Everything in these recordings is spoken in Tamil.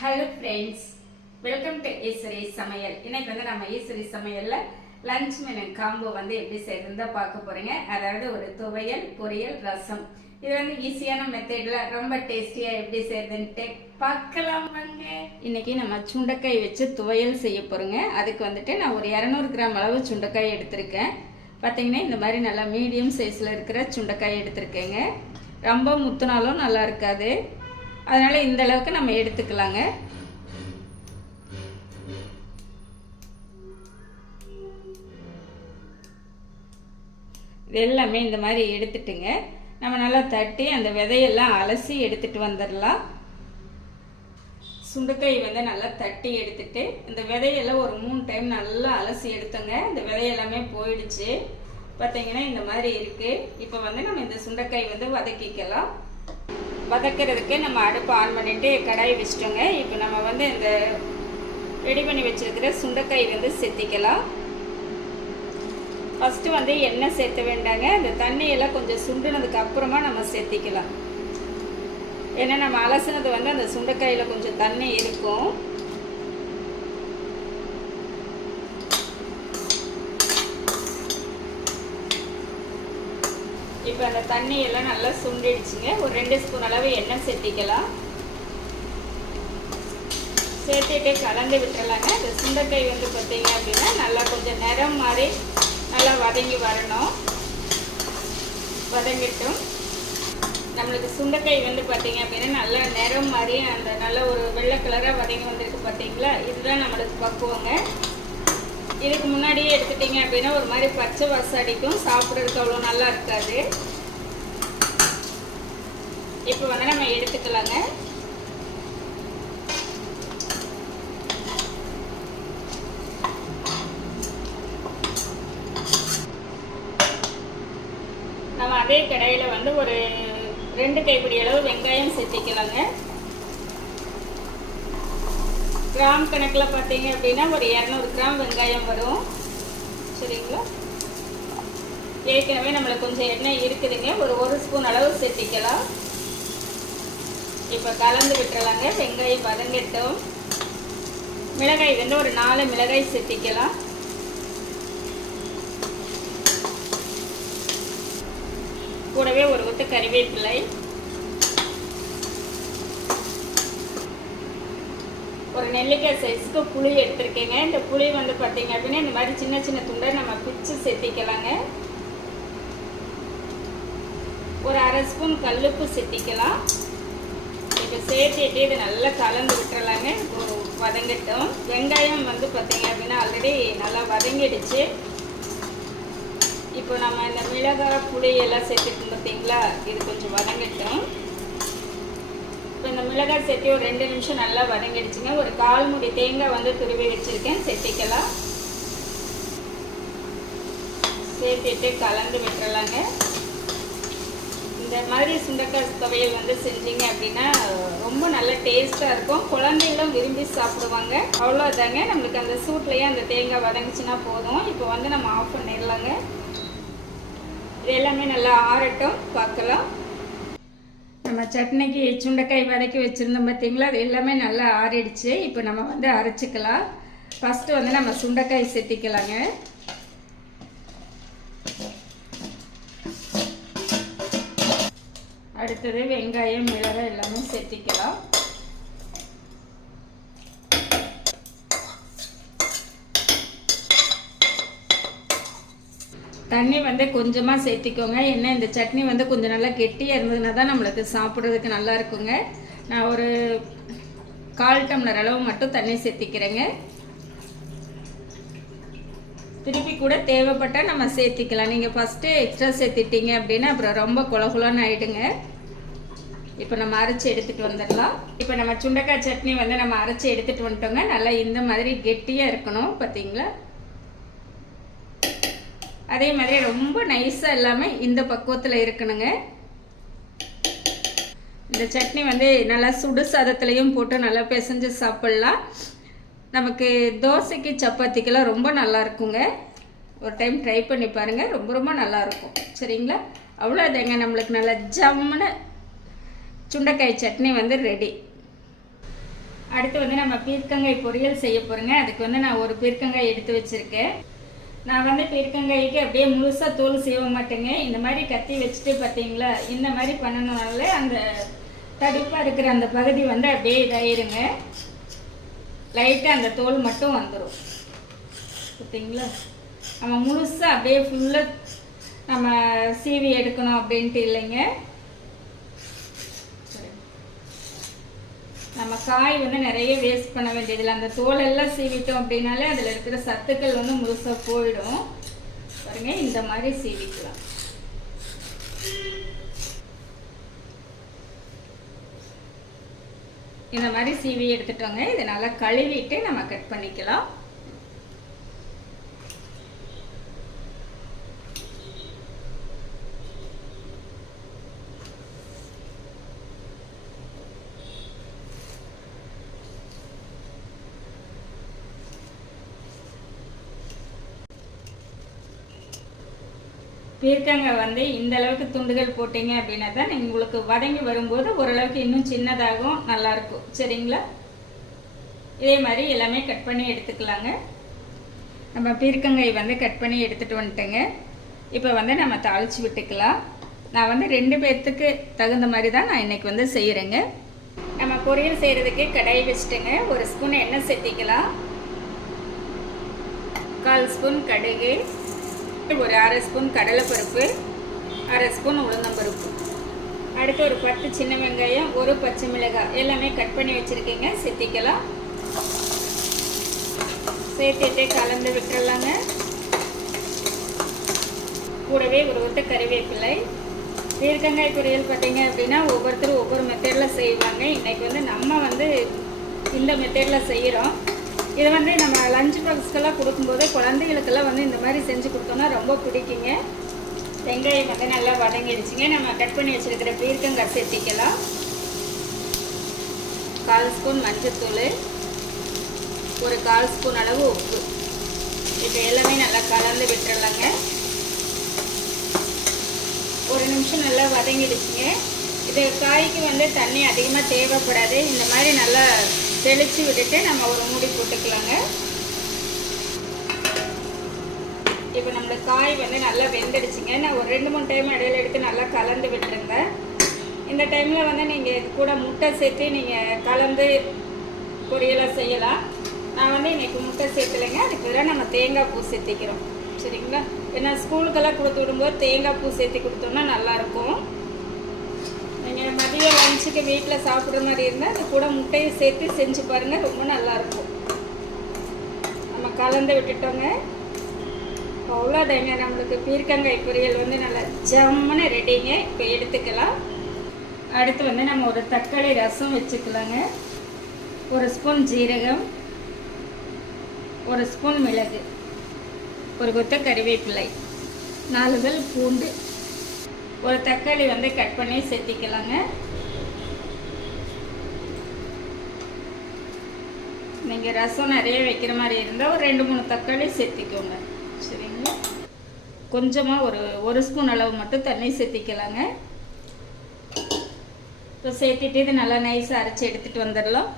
Hello friends, welcome to Eswari சமையல். இன்னைக்கு நம்ம ஈஸ்வரி சமையலில் லஞ்ச் மெனு காம்போ எப்படி செய்யறதுன்னு தான் பார்க்க போகிறீங்க. அதாவது ஒரு துவையல், பொரியல், ரசம். இது ஈஸியான மெத்தடில் ரொம்ப டேஸ்டியாக எப்படி செய்யறதுன்ட்டு பார்க்கலாம் வாங்க. இன்னைக்கு நம்ம சுண்டைக்காய் வச்சு துவையல் செய்ய போகிறோங்க. அதுக்கு நான் ஒரு 200 கிராம் அளவு சுண்டைக்காய் எடுத்திருக்கேன். பார்த்தீங்கன்னா இந்த மாதிரி நல்லா மீடியம் சைஸில் இருக்கிற சுண்டைக்காய் எடுத்திருக்கேங்க. ரொம்ப முத்துனாலும் நல்லா இருக்காது, அதனால் இந்த அளவுக்கு நம்ம எடுத்துக்கலாங்க. இது எல்லாமே இந்த மாதிரி எடுத்துட்டுங்க நம்ம நல்லா தட்டி அந்த விதையெல்லாம் அலசி எடுத்துட்டு வந்துடலாம். சுண்டைக்காய் நல்லா தட்டி எடுத்துட்டு இந்த விதையெல்லாம் ஒரு 3 டைம் நல்லா அலசி எடுத்தோங்க. இந்த விதையெல்லாமே போயிடுச்சு. பார்த்தீங்கன்னா இந்த மாதிரி இருக்கு. இப்போ நம்ம இந்த சுண்டைக்காய் வதக்கிக்கலாம். வதக்கிறதுக்கு நம்ம அடுப்பு ஆன் பண்ணிட்டு கடாய் வச்சிட்டோங்க. இப்போ நம்ம இந்த ரெடி பண்ணி வச்சிருக்கிற சுண்டைக்காய் சேர்த்திக்கலாம். ஃபஸ்ட்டு எண்ணெய் சேர்த்த வேண்டாங்க. இந்த தண்ணியெல்லாம் கொஞ்சம் சுண்டுனதுக்கு அப்புறமா நம்ம சேர்த்திக்கலாம். ஏன்னா நம்ம அலசினது அந்த சுண்டைக்காயில் கொஞ்சம் தண்ணி இருக்கும். இப்போ அந்த தண்ணியெல்லாம் நல்லா சுண்டிடுச்சுங்க. ஒரு 2 ஸ்பூன் அளவு எண்ணெய் சேர்த்திக்கலாம். சேர்த்துட்டு கலந்து விட்டுறலாங்க. இந்த சுண்டைக்காய் பார்த்தீங்க அப்படின்னா நல்லா கொஞ்சம் நிறம் மாதிரி நல்லா வதங்கி வரணும். வதங்கிட்டும் நம்மளுக்கு சுண்டைக்காய் பார்த்தீங்க அப்படின்னா நல்லா நிறம் மாதிரி அந்த நல்ல ஒரு வெள்ளை கலராக வதங்கி வந்திருக்கு. பார்த்தீங்களா, இதுதான் நம்மளுக்கு பக்குவங்க. இதுக்கு முன்னாடியே எடுத்துட்டீங்க அப்படின்னா ஒரு மாதிரி பச்சை வாசம் அடிக்கும், சாப்பிட்றதுக்கு அவ்வளோ நல்லா இருக்காது. இப்போ நம்ம எடுத்துக்கலாங்க. நம்ம அதே கடாயில் ஒரு 2 கைப்பிடி அளவு வெங்காயம் சேர்த்திக்கலாங்க. கிராம் கணக்கில் பார்த்தீங்க அப்படின்னா ஒரு 200 கிராம் வெங்காயம் வரும். சரிங்களா, ஏற்கனவே நம்மளுக்கு கொஞ்சம் எண்ணெய் இருக்குதுங்க. ஒரு 1 ஸ்பூன் அளவு சேர்த்திக்கலாம். இப்போ கலந்து விட்டுறலாங்க. வெங்காயம் வதங்கட்டும். மிளகாய் ஒரு 4 மிளகாய் சேர்த்திக்கலாம். கூடவே ஒரு கொத்து கறிவேப்பிலை, ஒரு நெல்லிக்காய் சைஸ்க்கு புளி எடுத்துருக்கேங்க. இந்த புளி பார்த்தீங்க அப்படின்னா இந்த மாதிரி சின்ன சின்ன துண்டை நம்ம பிச்சு சேர்த்திக்கலாங்க. ஒரு 1/2 ஸ்பூன் கல்லுப்பு சேர்த்திக்கலாம். இப்போ சேர்த்திட்டு இதை நல்லா கலந்து விட்டுறலாங்க. வதங்கட்டும். வெங்காயம் பார்த்தீங்க அப்படின்னா ஆல்ரெடி நல்லா வதங்கிடுச்சு. இப்போ நம்ம இந்த மிளகாய் புளி எல்லாம் சேர்த்துட்டு பார்த்தீங்களா, இது கொஞ்சம் வதங்கட்டும். இப்போ இந்த மிளகாய் சேர்த்து ஒரு 2 நிமிஷம் நல்லா வதங்கிடுச்சுங்க. ஒரு 1/4 மூடி தேங்காய் துருவி வச்சுருக்கேன், சேர்த்திக்கலாம். சேர்த்துட்டு கலந்து விட்டுறலாங்க. இந்த மாதிரி சுண்டைக்காய் துவையல் செஞ்சீங்க அப்படின்னா ரொம்ப நல்ல டேஸ்ட்டாக இருக்கும். குழந்தைகளும் விரும்பி சாப்பிடுவாங்க. அவ்வளோதாங்க, நம்மளுக்கு அந்த சூட்லேயே அந்த தேங்காய் வதங்கிச்சுன்னா போதும். இப்போ நம்ம ஆஃப் பண்ணிடலாங்க. இது எல்லாமே நல்லா ஆறட்டும், பார்க்கலாம். நம்ம சட்னிக்கு சுண்டைக்காய் வதக்கி வச்சுருந்தோம் பார்த்தீங்களா, அது எல்லாமே நல்லா ஆறிடுச்சு. இப்போ நம்ம அரைச்சிக்கலாம். ஃபஸ்ட்டு நம்ம சுண்டைக்காய் சேர்த்திக்கலாங்க. அடுத்தது வெங்காயம், மிளகாய் எல்லாமே சேர்த்திக்கலாம். தண்ணி கொஞ்சமாக சேர்த்திக்கோங்க. ஏன்னா இந்த சட்னி கொஞ்சம் நல்லா கெட்டியாக இருந்ததுன்னா தான் நம்மளுக்கு சாப்பிட்றதுக்கு நல்லா இருக்குங்க. நான் ஒரு 1/4 டம்ளர் அளவு மட்டும் தண்ணி சேர்த்திக்கிறேங்க. திருப்பி கூட தேவைப்பட்டால் நம்ம சேர்த்திக்கலாம். நீங்கள் ஃபஸ்ட்டு எக்ஸ்ட்ரா சேர்த்திட்டீங்க அப்படின்னா அப்புறம் ரொம்ப குலகுலன்னு ஆகிடுங்க. இப்போ நம்ம அரைச்சி எடுத்துகிட்டு வந்துடலாம். இப்போ நம்ம சுண்டைக்காய் சட்னி நம்ம அரைச்சி எடுத்துகிட்டு வந்துட்டோங்க. நல்லா இந்த மாதிரி கெட்டியாக இருக்கணும். பார்த்தீங்களா, அதே மாதிரி ரொம்ப நைஸாக இல்லாமல் இந்த பக்குவத்தில் இருக்கணுங்க. இந்த சட்னி நல்லா சுடு சாதத்துலேயும் போட்டு நல்லா பிசைஞ்சு சாப்பிட்லாம். நமக்கு தோசைக்கு சப்பாத்திக்கெல்லாம் ரொம்ப நல்லா இருக்குங்க. ஒரு டைம் ட்ரை பண்ணி பாருங்கள், ரொம்ப ரொம்ப நல்லாயிருக்கும். சரிங்களா, அவ்வளோதாங்க, நம்மளுக்கு நல்லா ஜம்முன்னு சுண்டைக்காய் சட்னி ரெடி. அடுத்து வந்து நம்ம பீர்க்கங்காய் பொரியல் செய்ய போகிறோங்க. அதுக்கு வந்து நான் ஒரு பீர்க்கங்காய் எடுத்து வச்சுருக்கேன். நான் வந்து பீர்க்கங்காய்க்கு அப்படியே முழுசாக தோல் சீவ மாட்டேங்க. இந்த மாதிரி கத்தி வச்சுட்டு பார்த்தீங்களா, இந்த மாதிரி பண்ணணுனால அந்த தடிப்பாக இருக்கிற அந்த பகுதி வந்து அப்படியே இதாயிருங்க. லைட்டாக அந்த தோல் மட்டும் வந்துடும். பார்த்தீங்களா, நம்ம முழுசாக அப்படியே ஃபுல்லாக நம்ம சீவி எடுக்கணும் அப்படின்ட்டு இல்லைங்க. நம்ம காய் வந்து நிறைய வேஸ்ட் பண்ண வேண்டியதில்லை. அந்த தோலெல்லாம் சீவிட்டோம் அப்படின்னாலே அதில் இருக்கிற சத்துக்கள் வந்து முழுசாக போயிடும். பாருங்க, இந்த மாதிரி சீவிக்கலாம். இந்த மாதிரி சீவி எடுத்துட்டோங்க. இதை நல்லா கழுவிட்டு நம்ம கட் பண்ணிக்கலாம். பீர்க்கங்காய் வந்து இந்த அளவுக்கு துண்டுகள் போட்டீங்க அப்படின்னா தான் உங்களுக்கு வதங்கி வரும்போது ஓரளவுக்கு இன்னும் சின்னதாகவும் நல்லாயிருக்கும். சரிங்களா, இதே மாதிரி எல்லாமே கட் பண்ணி எடுத்துக்கலாங்க. நம்ம பீர்க்கங்காய் வந்து கட் பண்ணி எடுத்துகிட்டு வந்துட்டேங்க. இப்போ வந்து நம்ம தாளித்து விட்டுக்கலாம். நான் வந்து 2 பேர்த்துக்கு தகுந்த மாதிரி தான் நான் இன்றைக்கி வந்து செய்கிறேங்க. நம்ம பொரியல் செய்கிறதுக்கு கடாய் வச்சுட்டேங்க. 1 ஸ்பூன் எண்ணெய் சேர்த்திக்கலாம். 1/4 ஸ்பூன் கடுகு, ஒரு 1/2 ஸ்பூன் கடலைப்பருப்பு, 1/2 ஸ்பூன் உளுந்தம்பருப்பு, அடுத்து ஒரு 10 சின்ன வெங்காயம், 1 பச்சை மிளகாய் எல்லாமே கட் பண்ணி வச்சுருக்கீங்க. சேர்த்திக்கலாம். சேர்த்துட்டு கலந்து விட்டுறலாங்க. கூடவே ஒரு கொத்து கறிவேப்பிலை. பீர்க்கங்காய் பொரியல் பார்த்தீங்க அப்படின்னா ஒவ்வொருத்தரும் ஒவ்வொரு மெத்தடில் செய்வாங்க. இன்றைக்கி வந்து நம்ம வந்து இந்த மெத்தடில் செய்கிறோம். இதை வந்து நம்ம லஞ்ச் பாக்ஸ்க்கெல்லாம் கொடுக்கும்போது குழந்தைகளுக்கெல்லாம் வந்து இந்த மாதிரி செஞ்சு கொடுத்தோன்னா ரொம்ப பிடிக்குங்க. வெங்காயம் வந்து நல்லா வதங்கிடுச்சுங்க. நம்ம கட் பண்ணி வச்சுருக்கிற பீர்க்கங்காய் சேர்த்திக்கலாம். 1/4 ஸ்பூன் மஞ்சத்தூள், ஒரு 1/4 ஸ்பூன் அளவு உப்பு. இப்போ எல்லாமே நல்லா கலந்து விட்டுறலாங்க. 1 நிமிஷம் நல்லா வதங்கிடுச்சுங்க. இது காய்க்கு வந்து தண்ணி அதிகமாக தேவைப்படாது. இந்த மாதிரி நல்லா தெளித்து விட்டுட்டு நம்ம ஒரு மூடி போட்டுக்கலாங்க. இப்போ நம்மளுக்கு காய் வந்து நல்லா வெந்துடுச்சுங்க. நான் ஒரு 2-3 டைம் இடையில எடுத்து நல்லா கலந்து விட்டுருங்க. இந்த டைமில் வந்து நீங்கள் இது கூட முட்டை சேர்த்து நீங்கள் கலந்து பொரியலாக செய்யலாம். நான் வந்து இன்றைக்கி முட்டை சேர்த்துலைங்க. அதுக்கு பதிலாக நம்ம தேங்காய் பூ சேர்த்திக்கிறோம். சரிங்களா, ஏன்னா ஸ்கூலுக்கெல்லாம் கொடுத்து விடும்போது தேங்காய் பூ சேர்த்து கொடுத்தோம்னா நல்லாயிருக்கும். நீங்கள் மதிய லஞ்சுக்கு வீட்டில் சாப்பிட்ற மாதிரி இருந்தால் அது கூட முட்டையை சேர்த்து செஞ்சு பாருங்கள், ரொம்ப நல்லாயிருக்கும். நம்ம கலந்து விட்டுட்டோங்க. அவ்வளோதாங்க, நம்மளுக்கு பீர்க்கங்காய் பொரியல் வந்து நல்லா ஜம்முன்னு ரெடிங்க. இப்போ எடுத்துக்கலாம். அடுத்து வந்து நம்ம ஒரு தக்காளி ரசம் வச்சுக்கலாங்க. 1 ஸ்பூன் ஜீரகம், 1 ஸ்பூன் மிளகு, ஒரு கொத்த கறிவேப்பிலை, 4 பல் பூண்டு, ஒரு தக்காளி வந்து கட் பண்ணி சேர்த்திக்கலாங்க. நீங்கள் ரசம் நிறைய வைக்கிற மாதிரி இருந்தால் ஒரு 2-3 தக்காளி சேர்த்திக்கோங்க. சரிங்களா, கொஞ்சமாக ஒரு ஸ்பூன் அளவு மட்டும் தண்ணி சேர்த்திக்கலாங்க. இப்போ சேர்த்துட்டு இது நல்லா நைஸாக அரைச்சி எடுத்துகிட்டு வந்துடலாம்.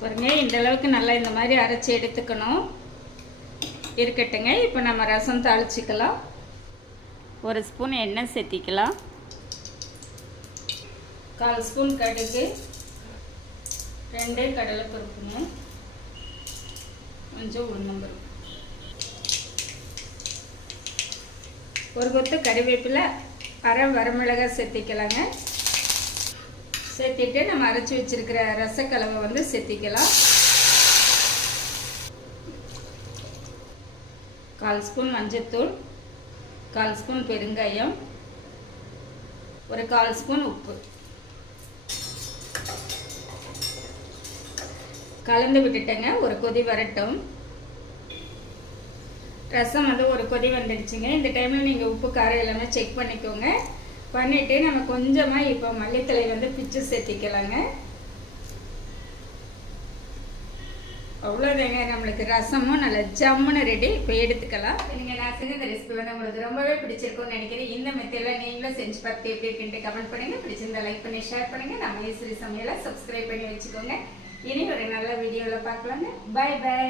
பாருங்க, இந்த அளவுக்கு நல்லா இந்த மாதிரி அரைச்சி எடுத்துக்கணும். இருக்கட்டுங்க. இப்போ நம்ம ரசம் தாளிச்சிக்கலாம். 1 ஸ்பூன் எண்ணெய் சேர்த்திக்கலாம். 1/4 ஸ்பூன் கடுகு, 2 கடலைப்பருப்புங்க, கொஞ்சம் உளுந்தம்பருப்பு, ஒரு கொத்து கறிவேப்பிலை, 1/2 வரமிளகாய் சேர்த்திக்கலாங்க. சேர்த்திட்டு நம்ம அரைச்சி வச்சிருக்கிற ரசக்கலவை வந்து சேர்த்திக்கலாம். 1/4 ஸ்பூன் மஞ்சத்தூள், 1/4 ஸ்பூன் பெருங்காயம், ஒரு 1/4 ஸ்பூன் உப்பு கலந்து விட்டுட்டேங்க. ஒரு கொதி வரட்டும். ரசம் வந்து ஒரு கொதி வந்துடுச்சுங்க. இந்த டைமில் நீங்கள் உப்பு காரம் எல்லாமே செக் பண்ணிக்கோங்க. பண்ணிவிட்டு நம்ம கொஞ்சமாக இப்போ மல்லித்தலை வந்து பிச்சு சேர்த்திக்கலாங்க. அவ்வளோதாங்க, நம்மளுக்கு ரசமும் நல்லா ஜம்முன்னு ரெடி. இப்போ எடுத்துக்கலாம். நீங்கள் நான் செஞ்ச இந்த ரெசிபி வந்து உங்களுக்கு ரொம்பவே பிடிச்சிருக்கும்னு நினைக்கிறேன். இந்த மெத்தடில் நீங்களும் செஞ்சு பார்த்து எப்படி இருக்குன்ட்டு கமெண்ட் பண்ணுங்கள். பிடிச்சிருந்தா லைக் பண்ணி ஷேர் பண்ணுங்கள். நம்ம ஈஸ்வரி சமையலை சப்ஸ்கிரைப் பண்ணி வச்சுக்கோங்க. இனி ஒரு நல்ல வீடியோவில் பார்க்கலாங்க. Bye by.